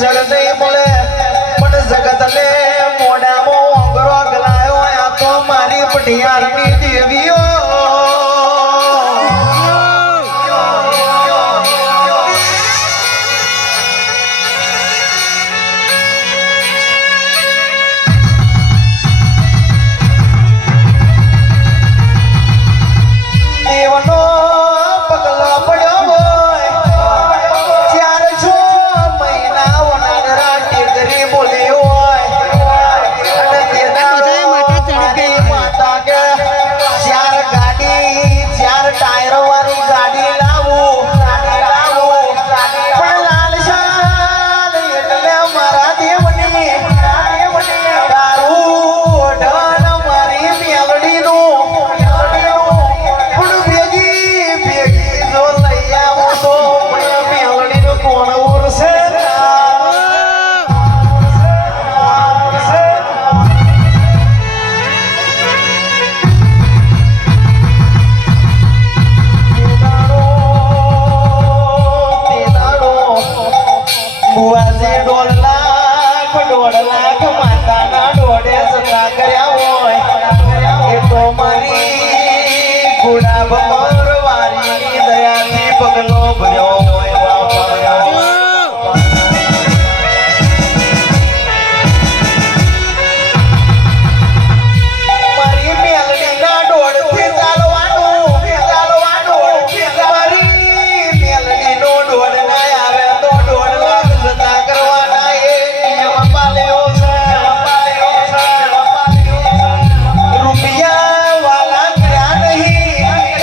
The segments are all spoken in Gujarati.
જળ નહીં મળે પણ જગતને મોઢામાં ઓંગરો ગલાયો આ તો મારી પટિયારની દેવીઓ દેવનો પગલો પડ્યો હોય 4 મહિના વનાગરા ટીકરી બોલી હોય અને તેના માતા કે 4 ગાડી 4 ટાયર વાળી ગાડી લાવું પણ લાલશાન એટલે મારા દેવની તારું ઢન મારી મેલડીનું પણ ભેગી જો લઈ આવું તો મેલડીનું કોણ ઉરશે બુઆજી 1.5 લાખ માતાના દોઢે સગા કર્યા હોય એ તો મારી ગુલાબ વારીની દયાથી પગલો ભર્યો હોય બાપા મારી મેલડીના દોડથી ચાલવાનું મારી મેલડીનો દોડ ના આવે તો 1.5 લાખ જતા કરવાના એ નિયમ પાલ્યો છે રૂપિયા વાલા કર્યા નહીં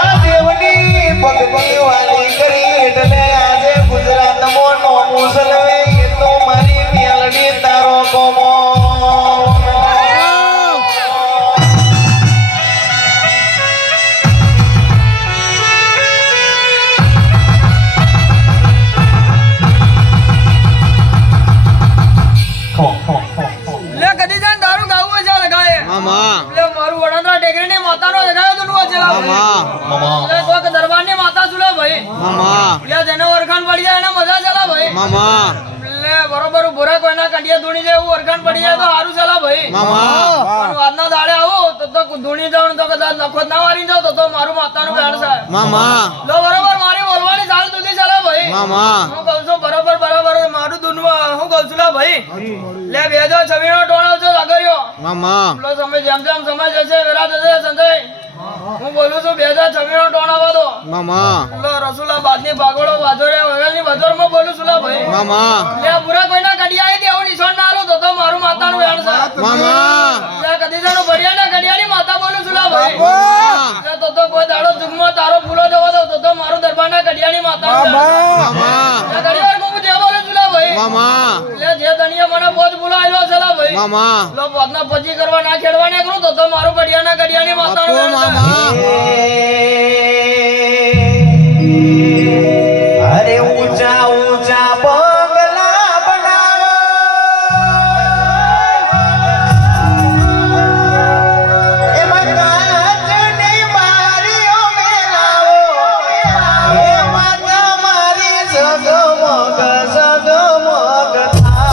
આ દેવની ભક્તિ વાલી કરી એટલે આજે ગુજરાતમાં નોમું સલવે એ તો મારી મેલડી તારો કોમો લે કદી જાન દારૂ ગાવું હોય છે લગાય મામા લે મારું વડોદરા ટેકરીની માતાનો લગાયો તો નું છે મામા લે કોક દરબારની માતા સુલે ભાઈ મામા લે જેનો ઓરખાન પડી જાય એને મજા ચલા ભાઈ મામા લે બરોબર ભૂરા કોઈના કંડિયા ધૂણી જાય એવું ઓરખાન પડી જાય તો સારું ચલા ભાઈ મામા પણ વાતના દાડે આવો તો ધૂણી જાઉં તો કદાચ લખોત ના વારી જાવ તો મારું માતાનું ગાણ છે મામા લો બરોબર મારી બોલવાની ચાલ સુધી ચલા ભાઈ મામા હું કહું છું બરોબર મારું દુનવા હું કહું છું લે ભાઈ લે 2026 નો ટોણો છે લગર્યો મામા પેલો સમય જેમ સમય જશે વેરા જશે સંજય હું બોલું છું 2026 નો ટોણ આવવા દો મામા પેલો રસુલાબાદ ની ભાગોળો વાજોરે વગરની બજોર માં બોલું છું લે ભાઈ મામા લે પૂરા કોઈના કડિયા આવી દેવું નિશાન ના આલો તો મારું માતાનું વેણ છે મામા લે કદી જાનો ભડિયાના કડિયાની માતા બોલું છું લે ભાઈ લે તો કોઈ દાડો જુગમાં તારો ફૂલો જવો તો મારું દરબારના કડિયાની માતા મામા લે ઘડીવાર હું જે બોલું છું લે ભાઈ મામા લે જે દનિયા મને બોજ બોલાવ્યો છે લે ભાઈ મામા લો પોતના પછી કરવા ના ખેડવા ને કરું તો મારું કડિયાના કડિયાની માતાનું વેણ છે. અરે ઊંચા ઊંચા બંગલા બનાવો એમાં કાચની બારીઓ મેલાવો એમાં તમારી જગમગ થાય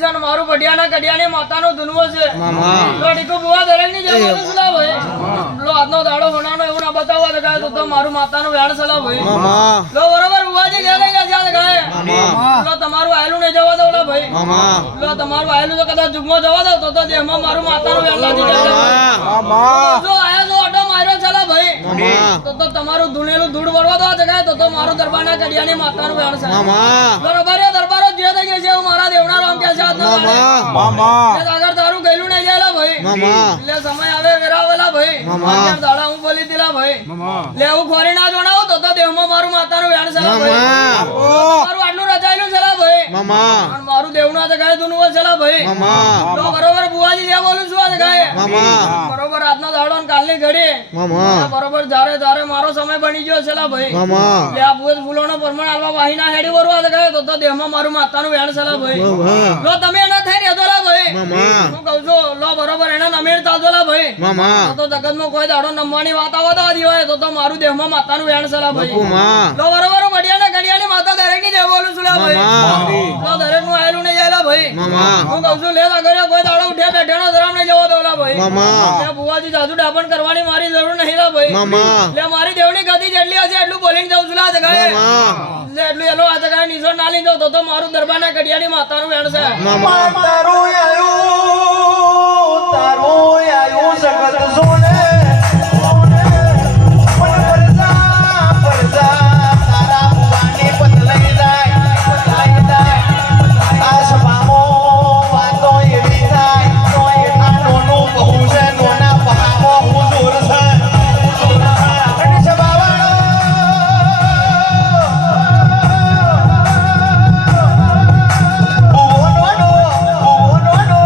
છે અને મારું ભડિયાના કડિયાની માતાનો ધુનવો છે મામા લો ડીકુ બુવા દરેકની જેમ બોલું છું લા ભાઈ લો આજનો દાડો હોનાનો એવું ના બતાવવા દેખાય તો મારું માતાનું વેણ છે લા ભાઈ મામા લો બરોબર બુવાજી ઘેર લઈ જા દેખાય લો તમારું આયલું નહીં જવા દો લા ભાઈ મામા લો તમારું આયલું તો કદાચ જુગમો જવા દો તો દેહમાં મારું માતાનું વેણ લાગી જાય જો આયા જો ઓટો માર્યો છે લા ભાઈ મામા તો તમારું ધૂણેલું ધૂળ વળવા દો જગાય તો મારું દરબારના કડિયાની માતાનું વેણ છે મામા બરોબર એ દરબારો જે થઈ ગઈ છે એવું મારા દેવના રામ કે છે આજનો દાડે. મામા એ આગળ તારું ગયેલું નહીં જાય લા ભાઈ મામા એટલે સમય આવે વેરાવેલા ભાઈ મામા. અત્યારે દાડા હું બોલી દીલા ભાઈ લે હું ખોરી ના જોણાવું તો દેહમાં મારું માતાનું વેણ છે લા ભાઈ મારું આટલું રચાયેલું છે લા ભાઈ મામા અને મારું દેવના જગાય ધૂણવું છે લા ભાઈ મામા તો બરોબર બુવાજી જે બોલું છું આ જગાય મામા બરોબર આજનો દાડો ને કાલની ઘડી મામા બરોબર જ્યારે મારો સમય બની ગયો છે લા ભાઈ મામા લે આ બુજ ફૂલોનો પરમાણ આલવા વાહીના હેડી વરવા જગાય તો દેહમાં મારું માતાનું વેણ છે લા ભાઈ મામા લો તમે એના થઈ રહેતો લા ભાઈ મામા હું કહું છું લો બરોબર એના નમેર તાજો લા ભાઈ મામા તો જગતમાં કોઈ દાડો નમવાની વાત આવવા દી હોય તો મારું દેહમાં માતાનું વેણ છે લા ભાઈ મામા લો બરોબર બડિયાના ગડિયાની માતા દરેકની જે બોલું છું લા ભાઈ લો દરેકનું આયેલું નહીં જાય લા ભાઈ મામા હું કહું છું લે આગળ કોઈ દાડો ઉઠ્યા બેઠાનો ધરામ નહીં જવા દો લા ભાઈ મામા લે બુવાજી જાજુ ડાપણ કરવાની મારી જરૂર નહીં લા ભાઈ મામા લે મારી દેવની ગતિ જેટલી હશે એટલું બોલીને જાઉં છું લા જગાએ મામા લે એટલું એલો આ જગાએ નિશાન ના લઈને જાઉં તો મારું દરબારના કડિયાની માતાનું વેણ છે મામા તારું આયું જગત જોને પણ પરજા તારા ભુવાની બદલાઈ જાય આ સભામાં વાતો એવી થાય આ નોનું બહુ છે નોના પહામાં હું જોર છે અને સભાવાળો ભુવો નોનો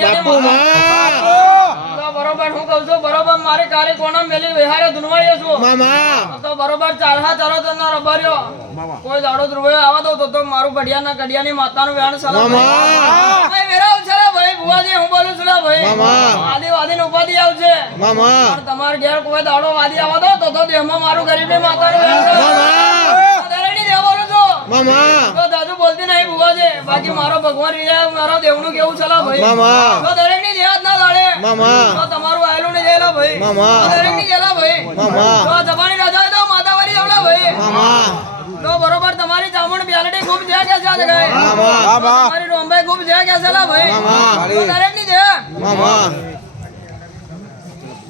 ઘડિયાળી બાપુ માતા. માં તો બરોબર હું કહું છું બરોબર મારી કારી કોણમ મેલી વિહારે ધૂનવાઈએ છું મામા તો બરોબર ચાલહા ચાલો તો ના રબાર્યો કોઈ દાડો ધ્રુવે આવા દો તો મારું ઘડિયાળની માતાનું વેણ સલામ મામા. ભાઈ વેરા આવશે રે ભાઈ ભુવાજી હું બોલું છું રે ભાઈ મામા. આદિવાદી ઉપાધિ આવશે મામા પણ તમારે ઘેર કોઈ દાડો વાદી આવા દો તો દેહમાં મારું ગરીબની માતાનું વેણ છે મામા. દરેકની દેહ બોલું છું મામા તો દાદુ બોલતી નહીં ભુવાજી બાકી મારો ભગવાન રીજા મારો દેવનું કેવું ચલા ભાઈ મામા. તો દરેકની દેહ જ ના લાડે મામા. તો તમારું આયલું નહીં જેલા ભાઈ મામા. તો દરેકની જેલા ભાઈ મામા. તો જબાની રાજા હોય તો માતાવારી જવડા ભાઈ મામા તો બરોબર તમારી ચામુંડ બ્યાલડી ખૂબ છે કે છે જગાય મામા. તમારી રોંબાઈ ખૂબ છે કે છે લા ભાઈ મામા. તો દરેકની છે મામા